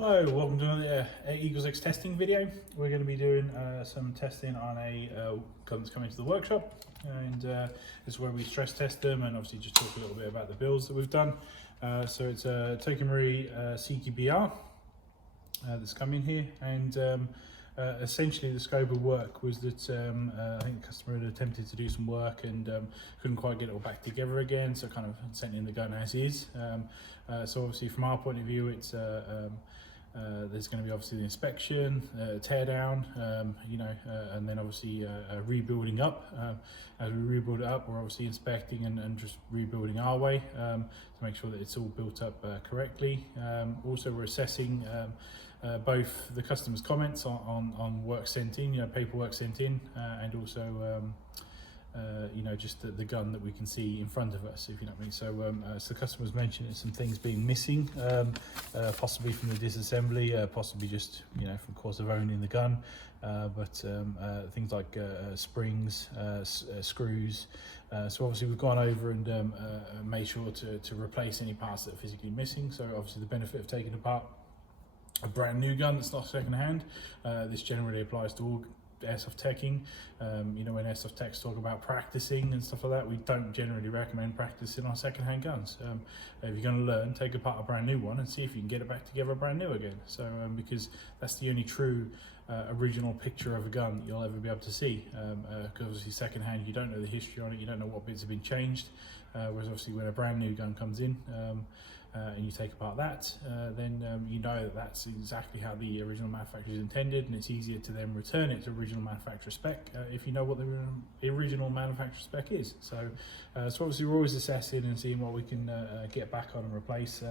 Hello, welcome to another EagleSix testing video. We're going to be doing some testing on a gun that's coming to the workshop, and this is where we stress test them and obviously just talk a little bit about the builds that we've done. So it's a TM M4 CQBR that's coming here, and essentially the scope of work was that I think the customer had attempted to do some work and couldn't quite get it all back together again, so kind of sent in the gun as is. So obviously from our point of view, it's there's going to be obviously the inspection, tear down, and then obviously rebuilding up. As we rebuild it up, we're obviously inspecting and just rebuilding our way to make sure that it's all built up correctly. Also, we're assessing both the customer's comments on work sent in, paperwork sent in, and also just the gun that we can see in front of us, if you know what I mean. So the customer's mentioned some things being missing, possibly from the disassembly, possibly just from course of owning the gun, but things like springs, screws. So obviously we've gone over and made sure to replace any parts that are physically missing. So obviously the benefit of taking apart a brand new gun that's not second hand, this generally applies to all airsoft teching. When airsoft techs talk about practicing and stuff like that, we don't generally recommend practicing on second-hand guns. If you're going to learn, take apart a brand new one and see if you can get it back together brand new again. So because that's the only true original picture of a gun that you'll ever be able to see, because obviously second-hand, you don't know the history on it, you don't know what bits have been changed, whereas obviously when a brand new gun comes in, and you take apart that, then you know that that's exactly how the original manufacturer is intended, and it's easier to then return it to original manufacturer spec if you know what the original manufacturer spec is. So obviously we're always assessing and seeing what we can get back on and replace.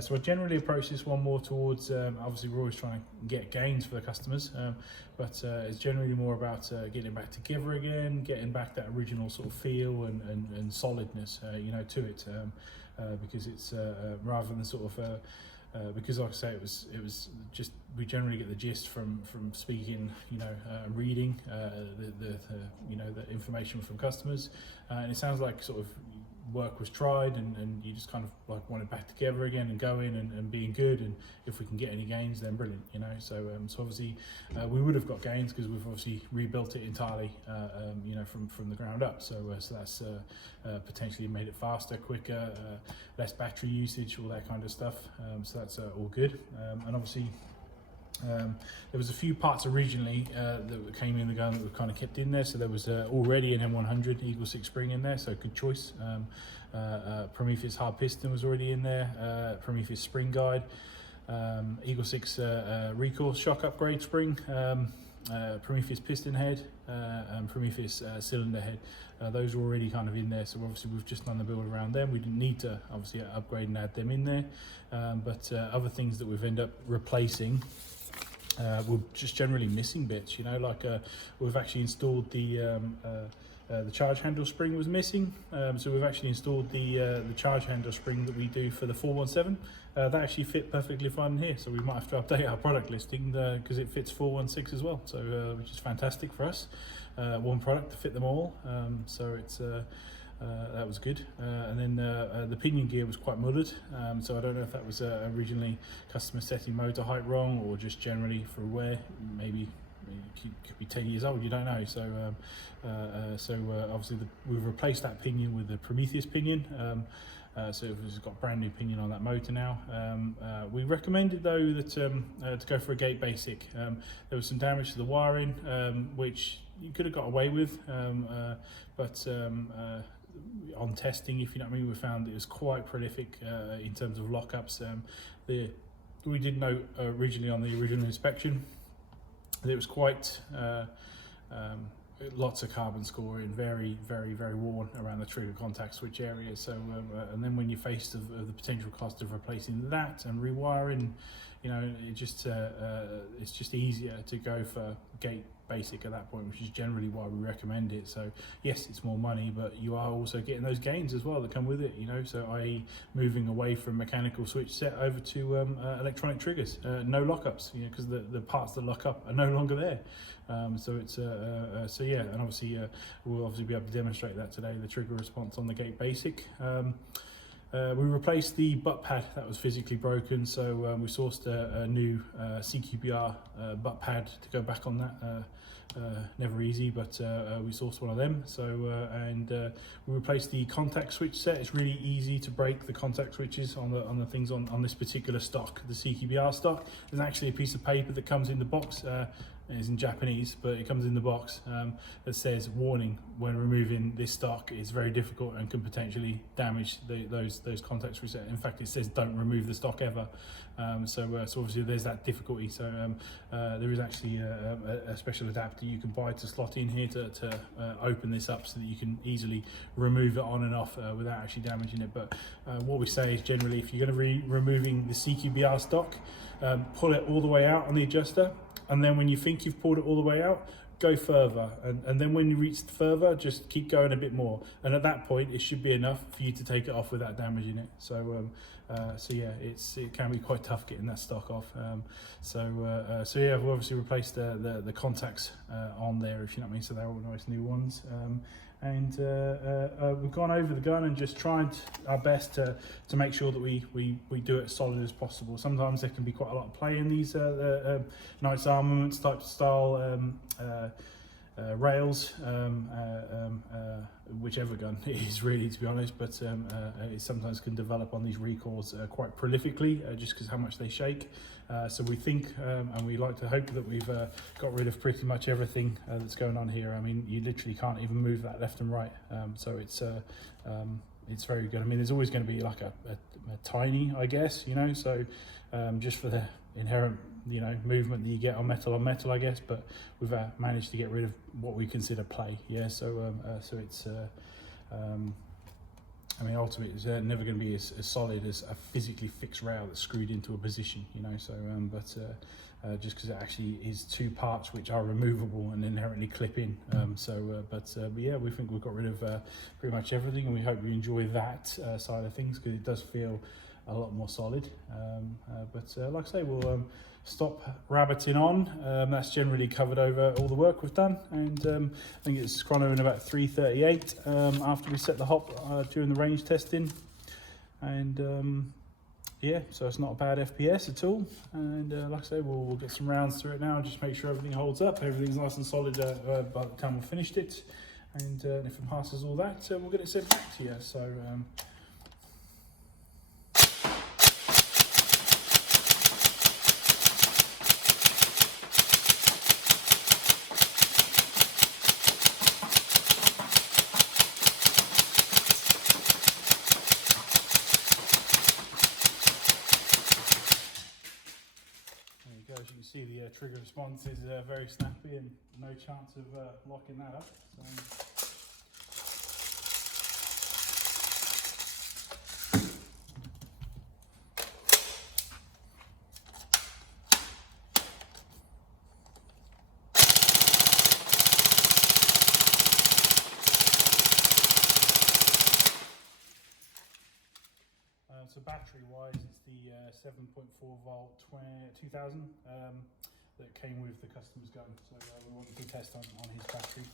So I generally approach this one more towards, obviously we're always trying to get gains for the customers, but it's generally more about getting it back together again, getting back that original sort of feel and solidness, to it. Because it's rather than sort of because like I say, it was just, we generally get the gist from speaking, reading the information from customers, and it sounds like sort of work was tried and you just kind of like want it back together again and going and being good, and if we can get any gains then brilliant, so obviously we would have got gains because we've obviously rebuilt it entirely from the ground up, so that's potentially made it faster, quicker, less battery usage, all that kind of stuff, so that's all good. And obviously there was a few parts originally that came in the gun that were kind of kept in there. So there was already an M100 EagleSix spring in there, so good choice. Prometheus hard piston was already in there, Prometheus spring guide, EagleSix recoil shock upgrade spring, Prometheus piston head, and Prometheus cylinder head. Those were already kind of in there, so obviously we've just done the build around them. We didn't need to obviously upgrade and add them in there, but other things that we've ended up replacing we're just generally missing bits, we've actually installed the charge handle spring was missing, so we've actually installed the charge handle spring that we do for the 417. That actually fit perfectly fine here, so we might have to update our product listing because it fits 416 as well, so which is fantastic for us. One product to fit them all, so it's that was good. And then the pinion gear was quite muddled, so I don't know if that was originally customer setting motor height wrong or just generally for wear. Maybe could be 10 years old, you don't know. So obviously we've replaced that pinion with the Prometheus pinion, so it's got a brand new pinion on that motor now. We recommended though that to go for a gate basic. There was some damage to the wiring, which you could have got away with, but on testing, if you know what I mean, we found it was quite prolific in terms of lockups. We did know originally on the original inspection that it was quite lots of carbon scoring, very worn around the trigger contact switch area. So and then when you're faced of the potential cost of replacing that and rewiring, it's just easier to go for gate basic at that point, which is generally why we recommend it. So yes, it's more money, but you are also getting those gains as well that come with it, so i.e. moving away from mechanical switch set over to electronic triggers, no lockups, because the parts that lock up are no longer there. So it's so yeah, and obviously we'll obviously be able to demonstrate that today, the trigger response on the gate basic. We replaced the butt pad that was physically broken, so we sourced a new CQB-R butt pad to go back on that. Never easy, but we sourced one of them. So we replaced the contact switch set. It's really easy to break the contact switches on the things on this particular stock, the CQB-R stock. There's actually a piece of paper that comes in the box. It's in Japanese, but it comes in the box that says, warning, when removing this stock, it's very difficult and can potentially damage those contact switches. In fact, it says don't remove the stock ever. So obviously there's that difficulty. So there is actually a special adapter you can buy to slot in here to open this up so that you can easily remove it on and off without actually damaging it. But what we say is generally, if you're going to be removing the CQB-R stock, pull it all the way out on the adjuster. And then when you think you've pulled it all the way out, go further. And then when you reach further, just keep going a bit more. And at that point, it should be enough for you to take it off without damaging it. So yeah, it can be quite tough getting that stock off. So yeah, we've obviously replaced the contacts on there, if you know what I mean. So they're all nice new ones. And we've gone over the gun and just tried our best to make sure that we do it as solid as possible. Sometimes there can be quite a lot of play in these Knights Armaments type style rails, whichever gun it is really, to be honest, but it sometimes can develop on these recoils quite prolifically just because how much they shake. So we think and we like to hope that we've got rid of pretty much everything that's going on here. I mean, you literally can't even move that left and right, so it's very good. I mean, there's always going to be like a tiny, I guess, you know, so just for the inherent, you know, movement that you get on metal, I guess, but we've managed to get rid of what we consider play. Yeah, so it's I mean, ultimately it's never going to be as solid as a physically fixed rail that's screwed into a position, you know. So but just because it actually is two parts which are removable and inherently clip in. But yeah, we think we've got rid of pretty much everything, and we hope you enjoy that side of things, because it does feel a lot more solid. But like I say, we'll stop rabbiting on. That's generally covered over all the work we've done, and I think it's chronoing about 3:38 after we set the hop during the range testing, and yeah, so it's not a bad FPS at all. And like I say, we'll get some rounds through it now and just make sure everything holds up, everything's nice and solid by the time we've finished it, and if it passes all that, we'll get it sent back to you. So as you can see, the trigger response is very snappy and no chance of locking that up. So battery wise, it's the 7.4 volt 2000 that came with the customer's gun, so we wanted to test on his battery.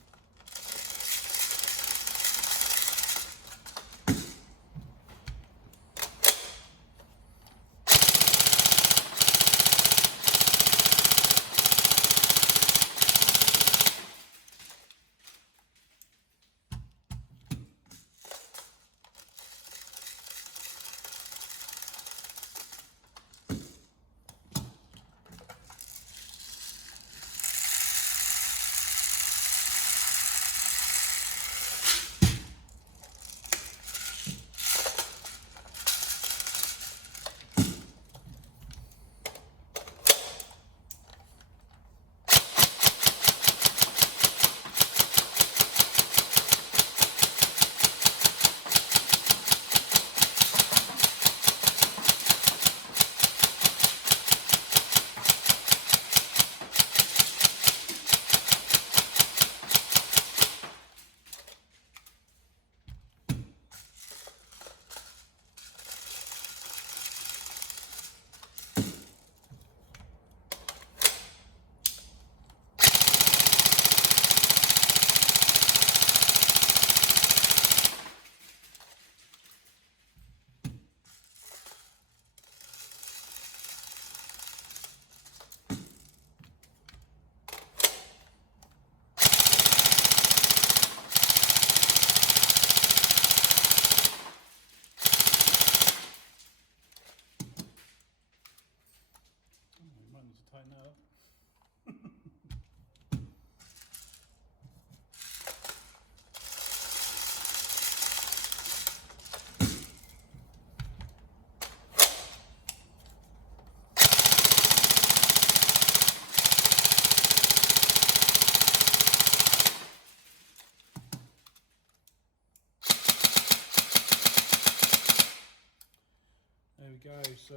go. So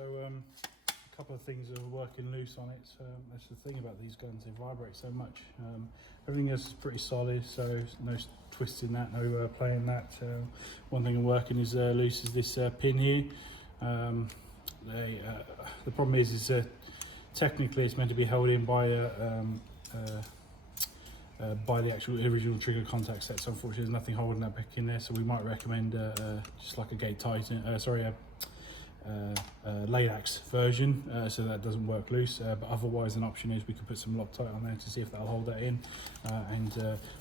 a couple of things are working loose on it. So that's the thing about these guns, they vibrate so much. Everything else is pretty solid, so no twisting that, no playing that. One thing working is loose is this pin here. The problem is technically it's meant to be held in by the actual original trigger contact set. So unfortunately there's nothing holding that back in there, so we might recommend just like a gate tighten, Laylax version, so that doesn't work loose, but otherwise an option is we can put some Loctite on there to see if that'll hold that in, and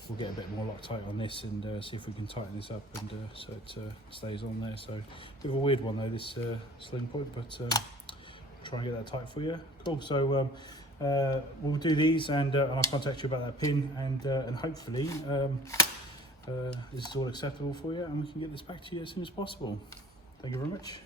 we'll get a bit more Loctite on this and see if we can tighten this up and so it stays on there. So a bit of a weird one though, this sling point, but try and get that tight for you. Cool. So we'll do these and I'll contact you about that pin, and hopefully this is all acceptable for you and we can get this back to you as soon as possible. Thank you very much.